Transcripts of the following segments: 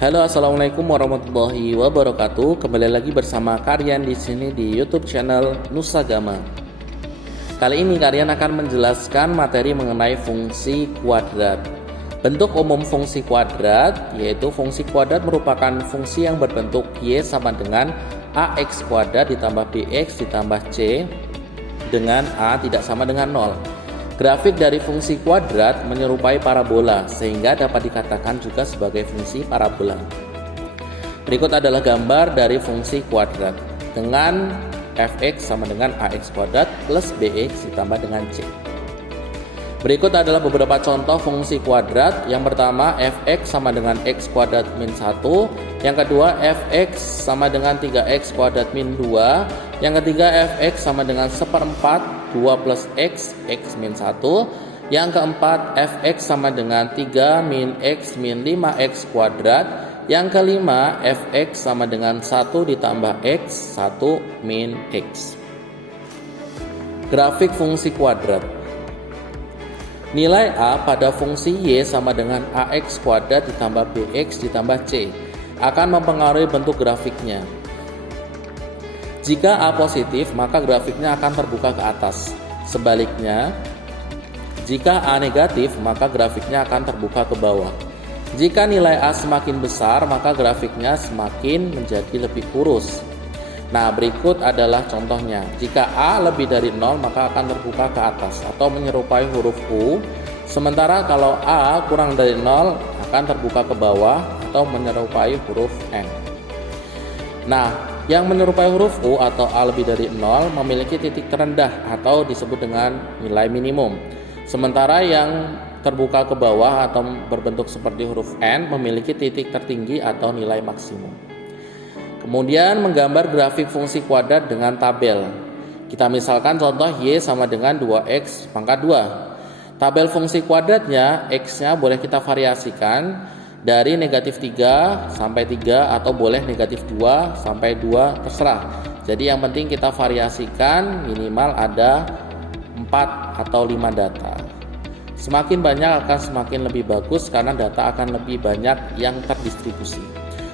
Halo, assalamualaikum warahmatullahi wabarakatuh. Kembali lagi bersama Karyan di sini di YouTube channel Nusagama. Kali ini Karyan akan menjelaskan materi mengenai fungsi kuadrat. Bentuk umum fungsi kuadrat yaitu fungsi kuadrat merupakan fungsi yang berbentuk y sama dengan ax kuadrat ditambah bx ditambah c dengan a tidak sama dengan 0. Grafik dari fungsi kuadrat menyerupai parabola sehingga dapat dikatakan juga sebagai fungsi parabola. Berikut adalah gambar dari fungsi kuadrat dengan fx sama dengan ax kuadrat plus bx ditambah dengan c. Berikut adalah beberapa contoh fungsi kuadrat. Yang pertama fx sama dengan x kuadrat min 1. Yang kedua fx sama dengan 3x kuadrat min 2. Yang ketiga fx sama dengan 1/4 2 plus x min 1. Yang keempat fx sama dengan 3 min x min 5x kuadrat. Yang kelima fx sama dengan 1 ditambah x 1 min x. Grafik fungsi kuadrat. Nilai a pada fungsi y sama dengan ax kuadrat ditambah bx ditambah c akan mempengaruhi bentuk grafiknya. Jika a positif, maka grafiknya akan terbuka ke atas. Sebaliknya, jika a negatif, maka grafiknya akan terbuka ke bawah. Jika nilai a semakin besar, maka grafiknya semakin menjadi lebih kurus. Nah, berikut adalah contohnya. Jika a lebih dari 0, maka akan terbuka ke atas atau menyerupai huruf U. Sementara kalau a kurang dari 0, akan terbuka ke bawah atau menyerupai huruf N. Nah, yang menyerupai huruf U atau A lebih dari 0 memiliki titik terendah atau disebut dengan nilai minimum. Sementara yang terbuka ke bawah atau berbentuk seperti huruf N memiliki titik tertinggi atau nilai maksimum. Kemudian menggambar grafik fungsi kuadrat dengan tabel. Kita misalkan contoh y sama dengan 2x pangkat 2. Tabel fungsi kuadratnya x-nya boleh kita variasikan dari negatif 3 sampai 3 atau boleh negatif 2 sampai 2 terserah. Jadi yang penting kita variasikan minimal ada 4 atau 5 data. Semakin banyak akan semakin lebih bagus karena data akan lebih banyak yang terdistribusi.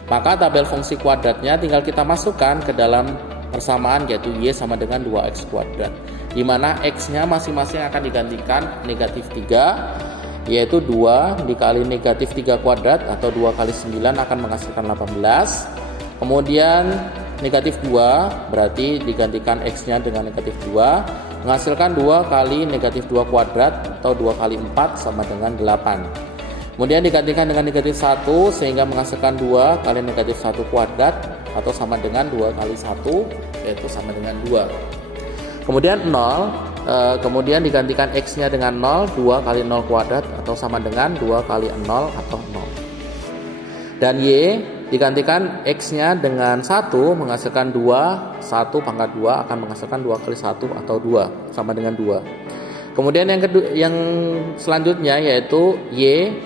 Maka tabel fungsi kuadratnya tinggal kita masukkan ke dalam persamaan yaitu y sama dengan 2x kuadrat, di mana x-nya masing-masing akan digantikan negatif 3 yaitu 2 dikali negatif 3 kuadrat atau 2 kali 9 akan menghasilkan 18. Kemudian negatif 2 berarti digantikan x-nya dengan negatif 2 menghasilkan 2 kali negatif 2 kuadrat atau 2 kali 4 sama dengan 8. Kemudian digantikan dengan negatif 1 sehingga menghasilkan 2 kali negatif 1 kuadrat atau sama dengan 2 kali 1 yaitu sama dengan 2. Kemudian 0, kemudian digantikan x-nya dengan 0, 2 kali 0 kuadrat atau sama dengan 2 kali 0 atau 0. Dan y digantikan x-nya dengan 1 menghasilkan 2, 1 pangkat 2 akan menghasilkan 2 kali 1 atau 2 sama dengan 2. Kemudian yang selanjutnya yaitu y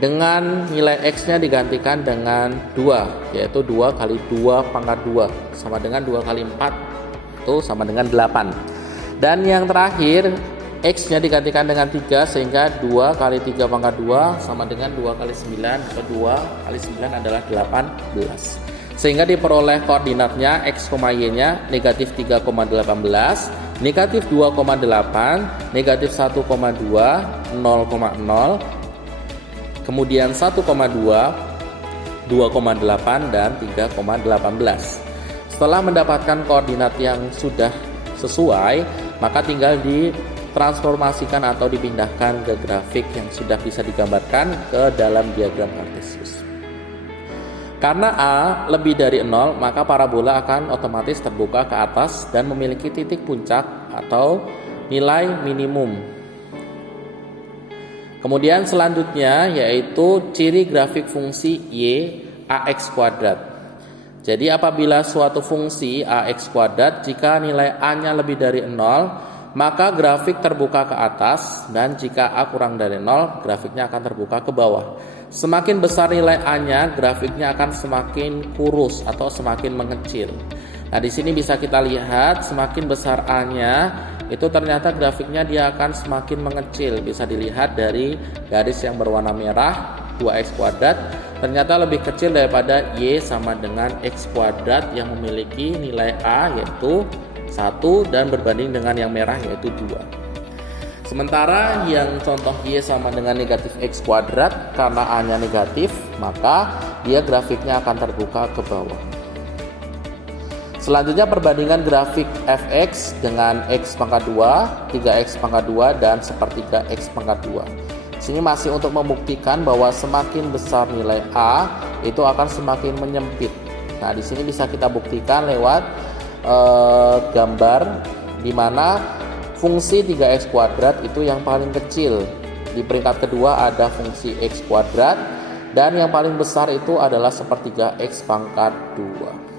dengan nilai x-nya digantikan dengan 2 yaitu 2 kali 2 pangkat 2 sama dengan 2 kali 4 itu sama dengan 8. Dan yang terakhir x-nya digantikan dengan 3 sehingga 2 kali 3 pangkat 2 sama dengan 2 kali 9 atau 2 kali 9 adalah 18. Sehingga diperoleh koordinatnya x, y nya negatif 3,18, negatif 2,8, negatif 1,2, 0,0, kemudian 1,2, 2,8 dan 3,18. Setelah mendapatkan koordinat yang sudah sesuai, maka tinggal ditransformasikan atau dipindahkan ke grafik yang sudah bisa digambarkan ke dalam diagram kartesius. Karena A lebih dari 0, maka parabola akan otomatis terbuka ke atas dan memiliki titik puncak atau nilai minimum. Kemudian selanjutnya yaitu ciri grafik fungsi y ax kuadrat. Jadi apabila suatu fungsi ax kuadrat jika nilai a-nya lebih dari 0, maka grafik terbuka ke atas, dan jika a kurang dari 0, grafiknya akan terbuka ke bawah. Semakin besar nilai a-nya, grafiknya akan semakin kurus atau semakin mengecil. Nah, di sini bisa kita lihat semakin besar a-nya, itu ternyata grafiknya dia akan semakin mengecil. Bisa dilihat dari garis yang berwarna merah 2x kuadrat ternyata lebih kecil daripada Y sama dengan X kuadrat yang memiliki nilai A yaitu 1 dan berbanding dengan yang merah yaitu 2. Sementara yang contoh Y sama dengan negatif X kuadrat, karena A nya negatif maka dia grafiknya akan terbuka ke bawah. Selanjutnya perbandingan grafik fx dengan x pangkat 2, 3x pangkat 2, dan sepertiga x pangkat 2. Sini masih untuk membuktikan bahwa semakin besar nilai A itu akan semakin menyempit. Nah, di sini bisa kita buktikan lewat gambar di mana fungsi 3x kuadrat itu yang paling kecil. Di peringkat kedua ada fungsi x kuadrat dan yang paling besar itu adalah sepertiga x pangkat 2.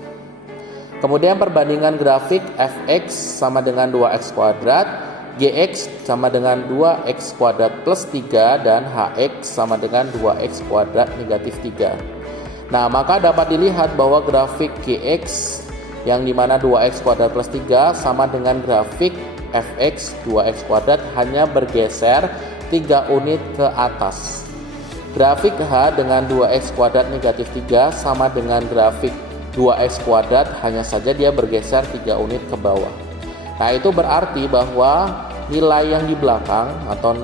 Kemudian perbandingan grafik fx sama dengan 2x kuadrat, gx sama dengan 2x kuadrat plus 3, dan hx sama dengan 2x kuadrat negatif 3. Nah, maka dapat dilihat bahwa grafik gx yang dimana 2x kuadrat plus 3 sama dengan grafik fx 2x kuadrat hanya bergeser 3 unit ke atas. Grafik h dengan 2x kuadrat negatif 3 sama dengan grafik 2x kuadrat, hanya saja dia bergeser 3 unit ke bawah. Nah, itu berarti bahwa nilai yang di belakang atau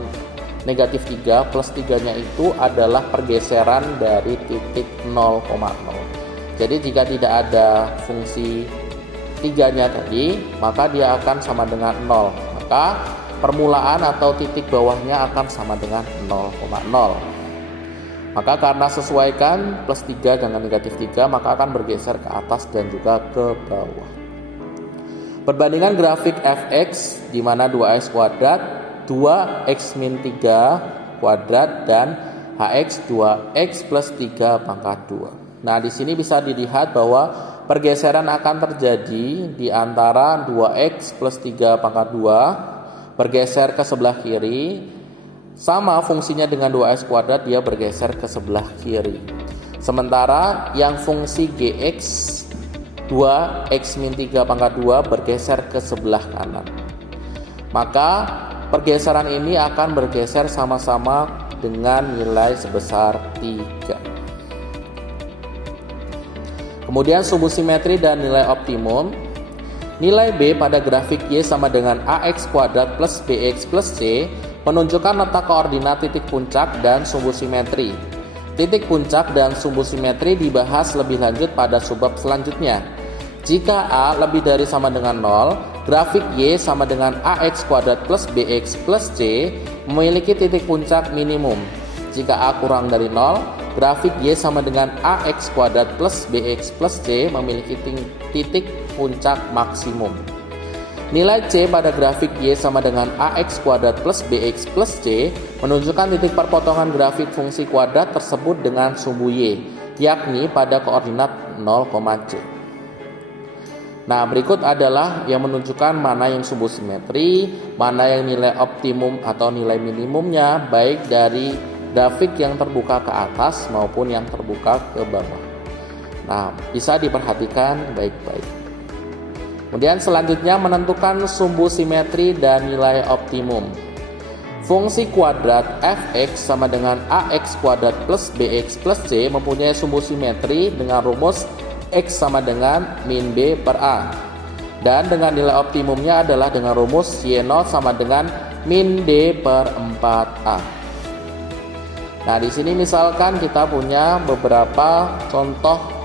negatif 3 plus 3 nya itu adalah pergeseran dari titik 0,0. Jadi jika tidak ada fungsi 3 nya tadi, maka dia akan sama dengan 0. Maka permulaan atau titik bawahnya akan sama dengan 0,0. Maka karena sesuaikan plus 3 dengan negatif 3, maka akan bergeser ke atas dan juga ke bawah. Perbandingan grafik fx di mana 2x kuadrat, 2x min 3 kuadrat, dan hx 2x plus 3 pangkat 2. Nah, di sini bisa dilihat bahwa pergeseran akan terjadi di antara 2x plus 3 pangkat 2 bergeser ke sebelah kiri. Sama fungsinya dengan 2x kuadrat, dia bergeser ke sebelah kiri. Sementara yang fungsi gx 2x min 3 pangkat 2 bergeser ke sebelah kanan. Maka pergeseran ini akan bergeser sama-sama dengan nilai sebesar 3. Kemudian subu simetri dan nilai optimum. Nilai B pada grafik Y sama dengan AX kuadrat plus BX plus C menunjukkan letak koordinat titik puncak dan sumbu simetri. Titik puncak dan sumbu simetri dibahas lebih lanjut pada subbab selanjutnya. Jika A lebih dari sama dengan 0, grafik Y sama dengan AX kuadrat plus BX plus C memiliki titik puncak minimum. Jika A kurang dari 0, grafik Y sama dengan AX kuadrat plus BX plus C memiliki titik puncak maksimum. Nilai C pada grafik Y sama dengan AX kuadrat plus BX plus C menunjukkan titik perpotongan grafik fungsi kuadrat tersebut dengan sumbu Y, yakni pada koordinat 0,C. Nah, berikut adalah yang menunjukkan mana yang sumbu simetri, mana yang nilai optimum atau nilai minimumnya, baik dari grafik yang terbuka ke atas maupun yang terbuka ke bawah. Nah, bisa diperhatikan baik-baik. Kemudian selanjutnya menentukan sumbu simetri dan nilai optimum. Fungsi kuadrat fx sama dengan ax kuadrat plus bx plus c mempunyai sumbu simetri dengan rumus x sama dengan min b per a. Dan dengan nilai optimumnya adalah dengan rumus y0 sama dengan min d per 4a. Nah, di sini misalkan kita punya beberapa contoh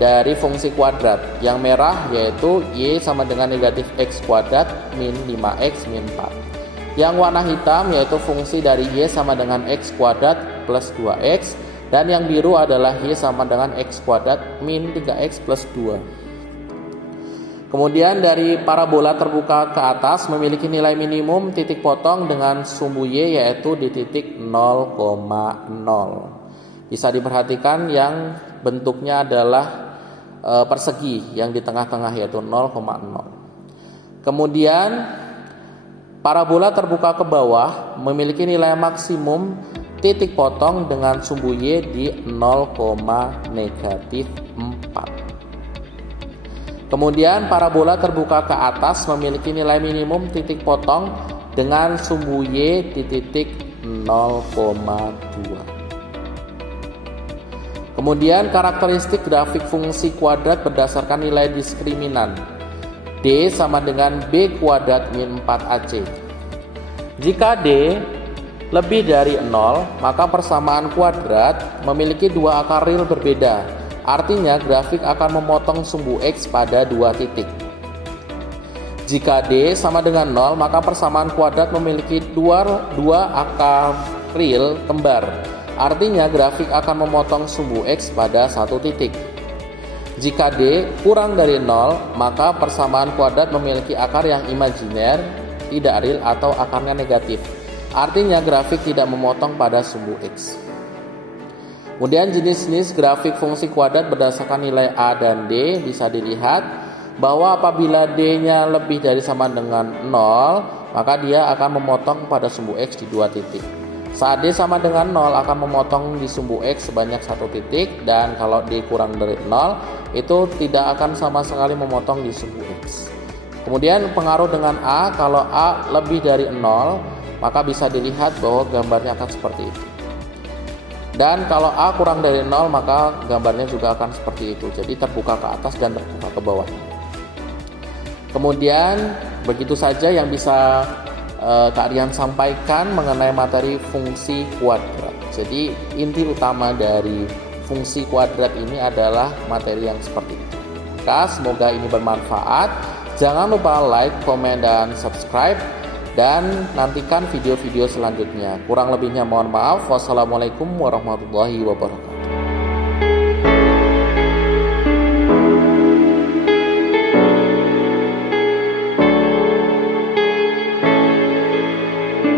dari fungsi kuadrat. Yang merah yaitu y sama dengan negatif x kuadrat min 5x min 4. Yang warna hitam yaitu fungsi dari y sama dengan x kuadrat plus 2x. Dan yang biru adalah y sama dengan x kuadrat min 3x plus 2. Kemudian dari parabola terbuka ke atas memiliki nilai minimum titik potong dengan sumbu y yaitu di titik 0,0. Bisa diperhatikan yang bentuknya adalah persegi yang di tengah-tengah yaitu 0,0. Kemudian parabola terbuka ke bawah memiliki nilai maksimum titik potong dengan sumbu y di 0,-4. Kemudian parabola terbuka ke atas memiliki nilai minimum titik potong dengan sumbu y di titik 0,2. Kemudian karakteristik grafik fungsi kuadrat berdasarkan nilai diskriminan. D sama dengan B kuadrat min 4AC. Jika D lebih dari 0, maka persamaan kuadrat memiliki dua akar real berbeda. Artinya grafik akan memotong sumbu X pada dua titik. Jika D sama dengan 0, maka persamaan kuadrat memiliki dua akar real kembar. Artinya grafik akan memotong sumbu X pada satu titik. Jika D kurang dari 0, maka persamaan kuadrat memiliki akar yang imajiner, tidak real atau akarnya negatif. Artinya grafik tidak memotong pada sumbu X. Kemudian jenis-jenis grafik fungsi kuadrat berdasarkan nilai A dan D bisa dilihat bahwa apabila D-nya lebih dari sama dengan 0, maka dia akan memotong pada sumbu X di dua titik. Saat D sama dengan 0 akan memotong di sumbu X sebanyak satu titik, dan kalau D kurang dari 0 itu tidak akan sama sekali memotong di sumbu X. Kemudian pengaruh dengan A, kalau A lebih dari 0 maka bisa dilihat bahwa gambarnya akan seperti itu. Dan kalau A kurang dari 0 maka gambarnya juga akan seperti itu. Jadi terbuka ke atas dan terbuka ke bawah. Kemudian begitu saja yang bisa Kak Rian sampaikan mengenai materi fungsi kuadrat. Jadi inti utama dari fungsi kuadrat ini adalah materi yang seperti itu. Maka semoga ini bermanfaat. Jangan lupa like, komen, dan subscribe, dan nantikan video-video selanjutnya. Kurang lebihnya mohon maaf. Wassalamualaikum warahmatullahi wabarakatuh.